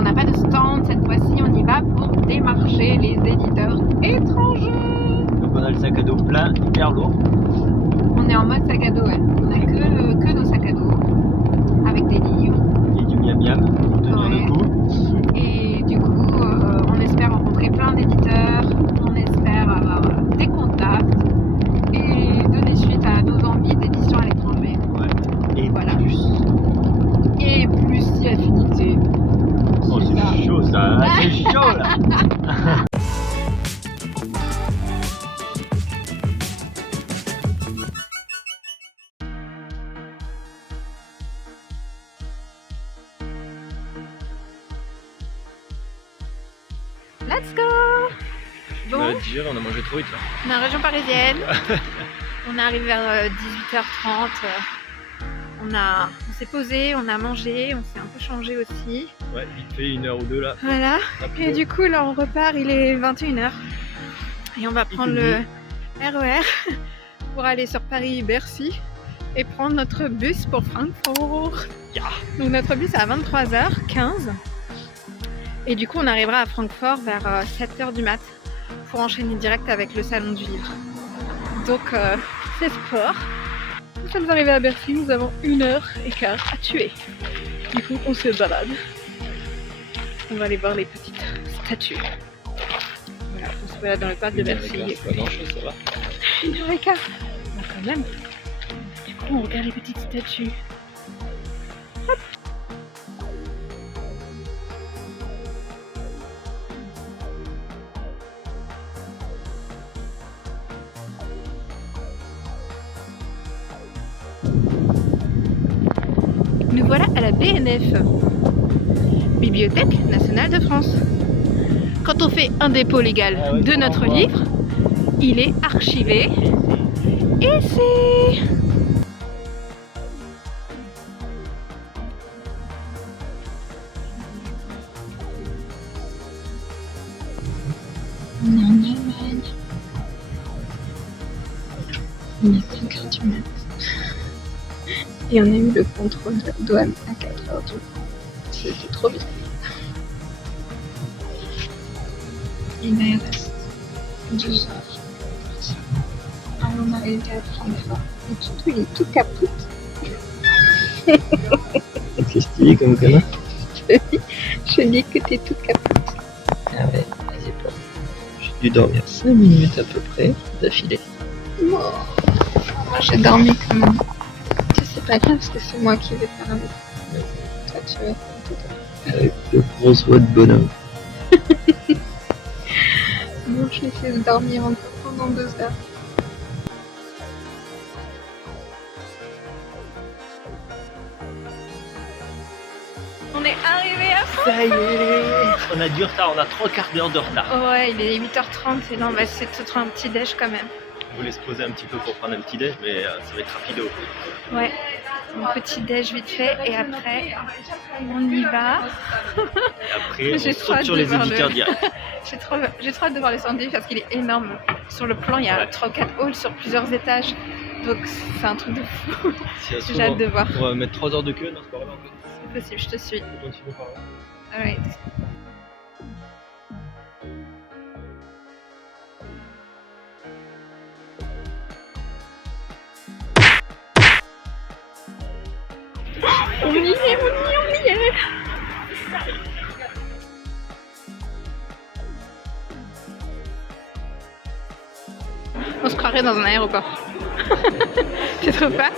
on n'a pas de stand cette fois-ci, on y va pour démarcher les éditeurs étrangers. Donc on a le sac à dos plein, hyper lourd. On est en mode sac à dos, ouais. On a que nos sacs à dos avec des livres. Et du miam miam pour tenir Ouais. le coup. Et du coup, on espère rencontrer plein d'éditeurs, on espère avoir des contacts et donner suite à nos envies d'édition à l'étranger. Ouais. Et Voilà. plus. Et plus si affinité. Oh, c'est chaud ça, c'est chaud là. Let's go! Tu Bon, vas te dire, on a mangé trop vite là. on est en région parisienne. On est arrivé vers 18h30. On s'est posé, on a mangé, on s'est un peu changé aussi. Ouais, vite fait, 1 heure ou 2 là. Voilà. Rapide. Et du coup, là, on repart, il est 21h. Et on va prendre le RER pour aller sur Paris-Bercy et prendre notre bus pour Francfort. Yeah. Donc notre bus est à 23h15. Et du coup, on arrivera à Francfort vers 7h du mat pour enchaîner direct avec le salon du livre. Donc, c'est sport. Nous sommes arrivés à Bercy, nous avons 1h15 à tuer. Du coup, on se balade. On va aller voir les petites statues. Voilà, on se balade dans le parc de Bercy. C'est pas grand chose, ça va. 1h15. Bah, quand même. Du coup, on regarde les petites statues. Hop. Nous voilà à la BNF, Bibliothèque nationale de France. Quand on fait un dépôt légal de notre livre, il est archivé ici. On est en Allemagne. Il est 5h du mat. Et on a eu le contrôle de la douane à 4h du mat. C'était trop bien. Il me reste 2 heures. Alors on arrive à Francfort. Et tout, il est tout capote. C'est stylé comme connard. Je dis que t'es tout capote. Ah ouais, vas-y pas. J'ai dû dormir 5 minutes à peu près d'affilée. Moi j'ai dormi quand même. C'est pas grave parce que c'est moi qui vais faire avec. Toi tu vas faire tout. Avec de grosses voix de bonhomme. Bon, je vais essayer de dormir encore pendant 2 heures. On est arrivé à Francfort. Ça y est. On a du retard, on a 3 quarts d'heure de retard. Ouais, il est 8h30 et là on va essayer de se prendre un petit déj quand même. On voulait se poser un petit peu pour prendre un petit déj, mais ça va être rapido. Ouais, un petit déj vite fait et après on y va. Et après, J'ai on trop saute hâte sur de les voir éditeurs directs. J'ai trop hâte de voir le sandwich parce qu'il est énorme. Sur le plan, il y a 3 ou 4 halls sur plusieurs étages. Donc c'est un truc de fou. J'ai hâte de voir. On va mettre 3 heures de queue, non, c'est pas grave. C'est possible, je te suis. On continue par là. Alright. On y est. On se croirait dans un aéroport. Tu trouves pas?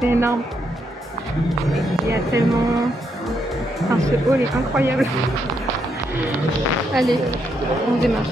C'est énorme. Il y a tellement... Enfin, ce hall est incroyable. Allez, on démarre.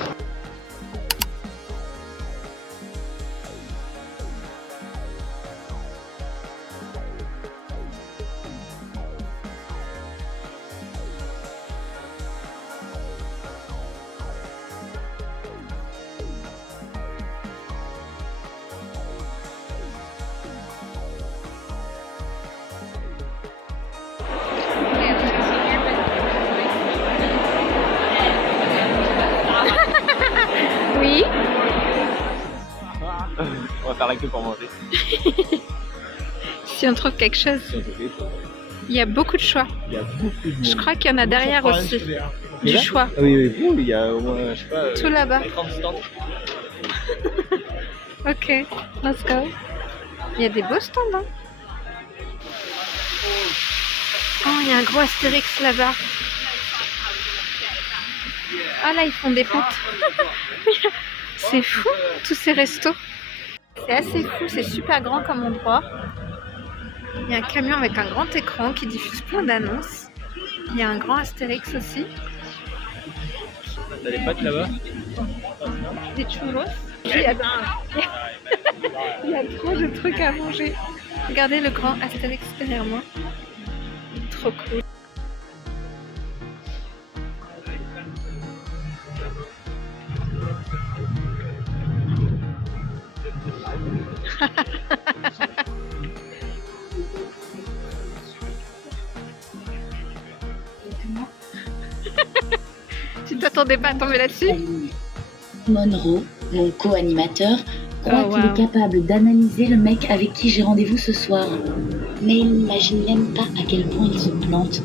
Oui. On va faire la queue pour manger. Si on trouve quelque chose, il y a beaucoup de choix. Il y a beaucoup de monde. Je crois qu'il y en a derrière aussi. Du choix. Ah oui, oui, il y a au moins, je sais pas, Tout là-bas. 30 stands. Ok, let's go. Il y a des beaux stands, hein. Oh, il y a un gros Astérix là-bas. Ah là, ils font des potes. C'est fou, tous ces restos. C'est assez fou, c'est super grand comme endroit. Il y a un camion avec un grand écran qui diffuse plein d'annonces. Il y a un grand Astérix aussi. T'as les pâtes là-bas? Des churros. Il y a trop de trucs à manger. Regardez le grand Astérix derrière moi. Trop cool. Tu t'attendais pas à tomber là-dessus? Monroe, mon co-animateur, croit Oh, qu'il wow. est capable d'analyser le mec avec qui j'ai rendez-vous ce soir. Mais il n'imagine même pas à quel point il se plante.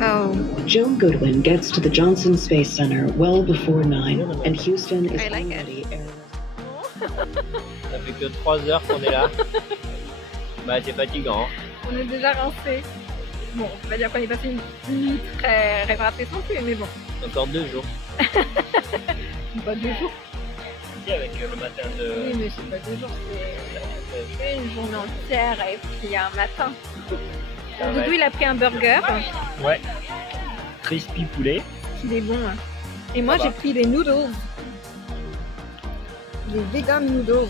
Oh, Joan Goodwin gets to the Johnson Space Center well before 9, and Houston is I like it. already air. Ça fait que 3 heures qu'on est là. Bah, c'est fatigant. on est déjà rincé. Bon, on peut pas dire qu'on est passé une nuit très réparatrice non plus, mais bon. Encore 2 jours. Pas 2 jours. Si, avec le matin Oui, de. mais c'est pas 2 jours, c'est une journée entière et puis un matin. Ah Doudou, ouais. il a pris un burger. Ouais. Crispy poulet. Il est bon. Hein. Et moi, Ça j'ai va. pris des noodles. Des vegan noodles.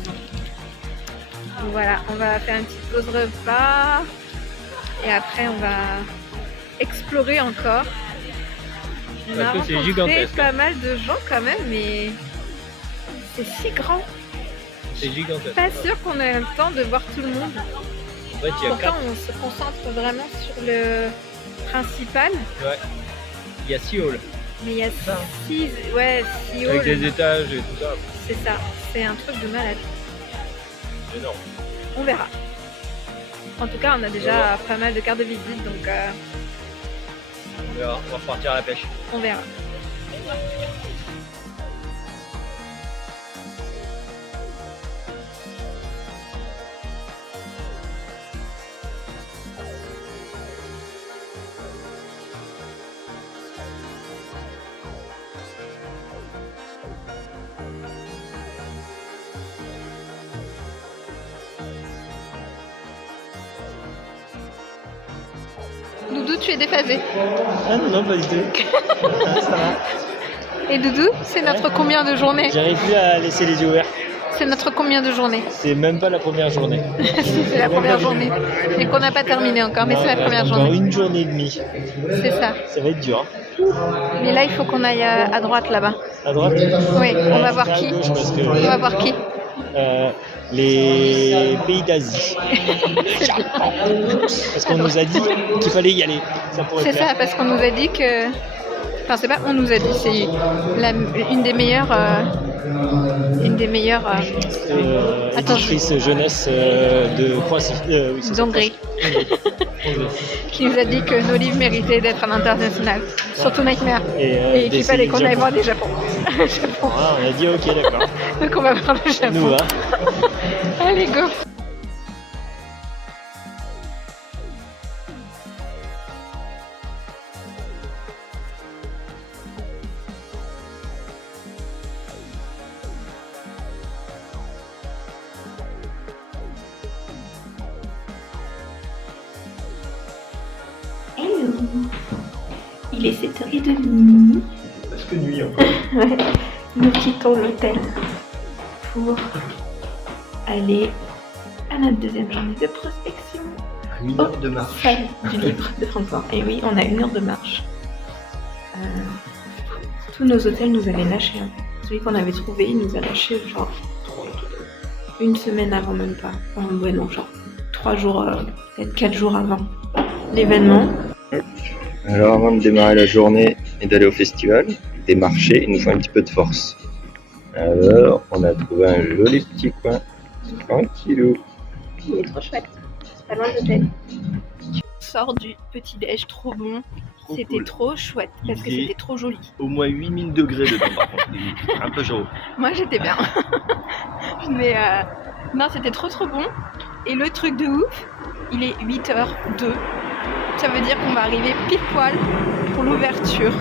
Donc voilà, on va faire une petite pause repas. Et après, on va explorer encore. On a Parce que c'est rencontré gigantesque. pas mal de gens quand même, mais c'est si grand. C'est gigantesque. Pas sûr qu'on ait le temps de voir tout le monde. En fait, il y a Pourtant, 4. on se concentre vraiment sur le principal. Ouais. Il y a 6 halls. Mais il y a Ça. 6 Avec halls. des étages et tout ça. C'est ça, c'est un truc de malade. C'est énorme. On verra. En tout cas, on a déjà pas mal de cartes de visite, donc On verra. On va repartir à la pêche. on verra. Doudou, tu es déphasé. Ah non, pas du tout. Ça va. Et Doudou, c'est notre combien de journée? J'arrive plus à laisser les yeux ouverts. C'est notre combien de journée? C'est même pas la première journée. C'est la première journée. Et qu'on n'a pas terminé encore, mais c'est la première Encore journée. une journée et demie. C'est ça. Ça va être dur. Mais là, il faut qu'on aille à droite là-bas. À droite. Oui, on va voir À qui. gauche, parce que, On va voir qui. les pays d'Asie. Parce qu'on nous a dit qu'il fallait y aller. Ça pourrait C'est faire. ça, parce qu'on nous a dit que... Enfin, c'est pas on nous a dit, c'est une des meilleures... Éditrice jeunesse de Croatie. Oui, c'est ça, d'Hongrie, Hongrie. qui nous a dit que nos livres méritaient d'être à l'international. Surtout Nightmare. Et qu'il fallait qu'on aille voir des Japon. Japon. Voilà, on a dit ok, d'accord. Donc on va voir le Japon. Nous, hein. Allez, go. Hello. Il est 7h30. Presque nuit encore. Ouais. Nous quittons l'hôtel pour aller à notre deuxième journée de prospection. 1 heure de marche. Salle du livre de Francfort. Et oui, on a 1 heure de marche. Tous nos hôtels nous avaient lâché. Hein. Celui qu'on avait trouvé, il nous a lâché genre 1 semaine avant, même pas. Enfin, ouais, non, genre 3 jours, peut-être 4 jours avant l'événement. Alors avant de démarrer la journée et d'aller au festival, des marchés, il nous faut un petit peu de force. Alors, on a trouvé un joli petit coin. Tranquillou. Il est trop chouette. C'est pas loin de l'hôtel. On sort du petit-déj trop bon. C'était trop chouette parce que c'était trop joli. Au moins 8000 degrés dedans, par contre. Un peu chaud. Moi j'étais bien. Mais non, c'était trop bon. Et le truc de ouf, il est 8h02. Ça veut dire qu'on va arriver pile poil pour l'ouverture.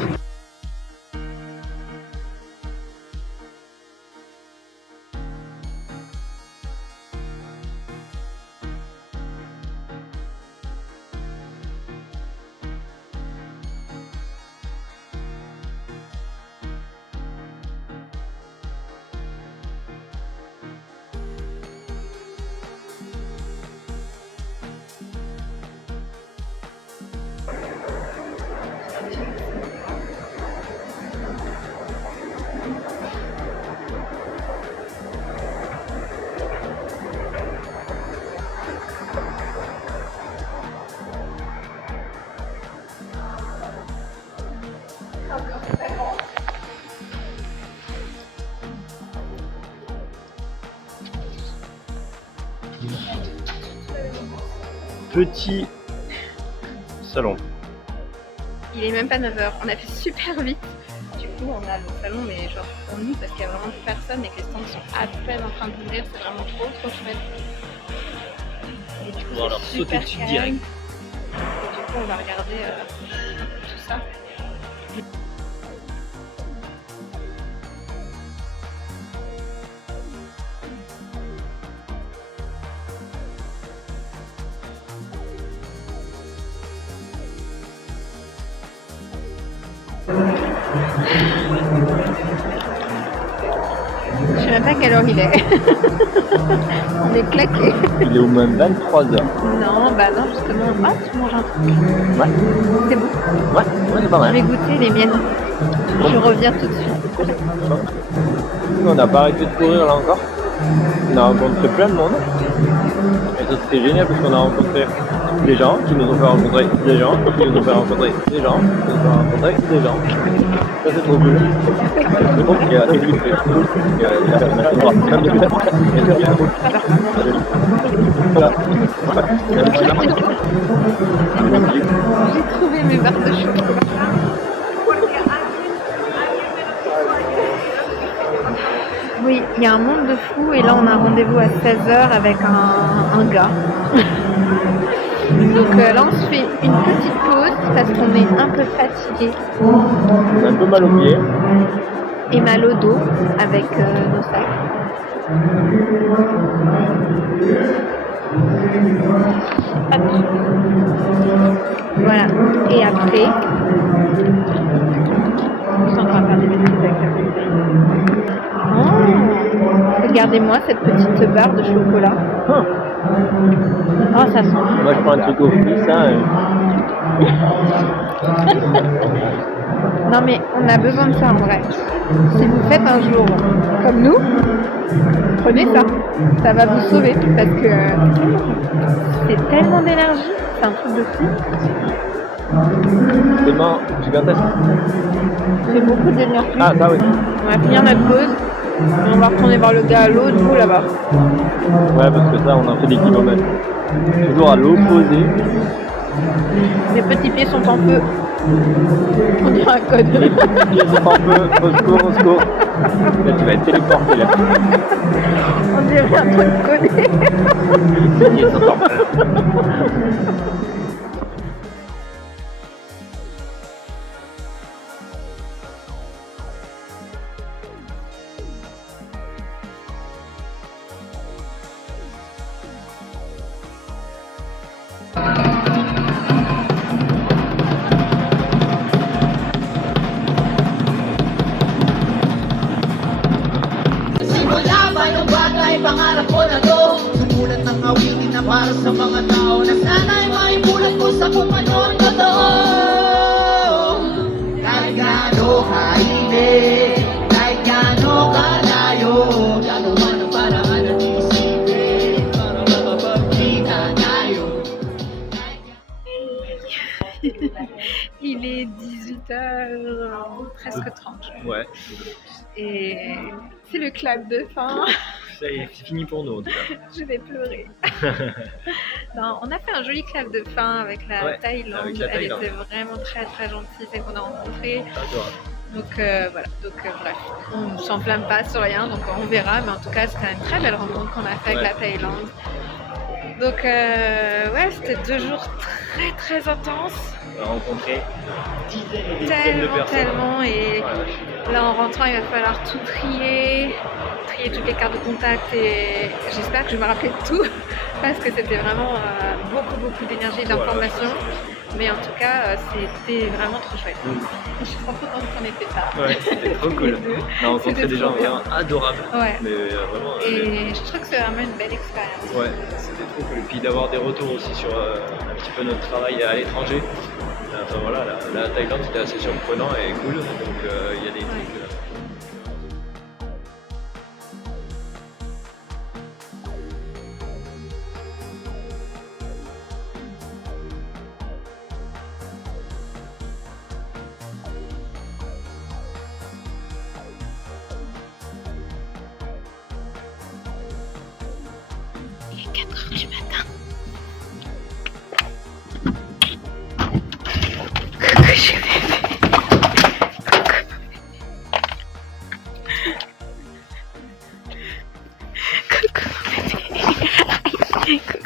Petit salon. Il est même pas 9h, on a fait super vite. Du coup, on a le salon, mais genre pour nous, parce qu'il y a vraiment personne et que les stands sont à peine en train d'ouvrir, c'est vraiment trop chouette. Et du coup, On va leur c'est sauter super dessus calme. direct. Et du coup, on va regarder tout ça. Je sais même pas quelle heure il est. On est claqués. Il est au moins 23h. Non, bah non, justement. Ah, tu manges un truc. Ouais. C'est bon. Ouais, c'est pas Je mal. vais goûter les miennes. Je reviens tout de suite. On n'a pas arrêté de courir là encore. On a rencontré plein de monde. Et ça c'était génial parce qu'on a rencontré des gens qui nous ont fait rencontrer des gens, qui nous ont fait rencontrer des gens, qui nous ont fait rencontrer des gens. Ça c'est trop cool. C'est bon qu'il y a Élie, voilà. J'ai trouvé mes barres de chocolat. Oui, il y a un monde de fou et là on a un rendez-vous à 16h avec un gars. Donc là on se fait une petite pause parce qu'on est un peu fatigué On a un peu mal au pied. et mal au dos avec nos sacs. Hop. Voilà. Et après, on va faire des bêtises avec la bouteille. Oh, regardez-moi cette petite barre de chocolat. Oh, ça sent. Moi je prends un truc au fruit, ça. Non mais on a besoin de ça en vrai. Si vous faites un jour comme nous, prenez ça. Ça va vous sauver parce que c'est tellement d'énergie, c'est un truc de fou. Tellement gigantesque. C'est beaucoup d'énergie. Ah ça oui. On va finir notre pause et on va retourner voir le gars à l'autre bout là-bas. Ouais parce que ça on en fait des kilomètres. Toujours à l'opposé. Mes petits pieds sont en feu. On dirait un code. Les petits pieds sont en feu. Au secours, au secours. Là tu vas être téléporté là. On dirait un truc codé. Les pieds sont en feu. Simula pa yung bagay, pangarap ko na to. Sumulat ng awitin na para sa mga tao na sana'y maibulat ko sa kung ano ang totoo. Kahit gaano kainit, kahit gaano kalayo, gaano man ang paraan at isipin para makapagkita tayo. Il est 18h presque 30. Ouais. Et C'est le clap de fin. Ça y est, c'est fini pour nous en tout cas. Je vais pleurer. Non, on a fait un joli clap de fin avec la Ouais, Thaïlande. avec la Thaïlande. Elle était vraiment très très gentille, celle qu'on a rencontrée. Adorable. Donc voilà, bref, on ne s'enflamme pas sur rien, donc on verra, mais en tout cas c'était une très belle rencontre qu'on a fait avec Ouais. la Thaïlande. Donc ouais, c'était 2 jours très très intenses, On a rencontré dizaines et dizaines de personnes. tellement, et Ouais, là en rentrant il va falloir tout trier toutes les cartes de contact, et j'espère que je vais me rappeler de tout, parce que c'était vraiment beaucoup d'énergie et d'informations. Mais en tout cas, c'était vraiment trop chouette. Je suis trop contente qu'on ait fait ça. Ouais, c'était trop cool. Les deux. On a rencontré C'était des gens trop bien. vraiment adorables. Ouais. Mais vraiment. Et je trouve que c'est vraiment une belle expérience. Ouais, c'était trop cool. Et puis d'avoir des retours aussi sur un petit peu notre travail à l'étranger. Enfin voilà, la Thaïlande c'était assez surprenant et cool. Donc il y a des trucs. Il est 4h du matin. Coucou, je vais Coucou, mon bébé. Coucou.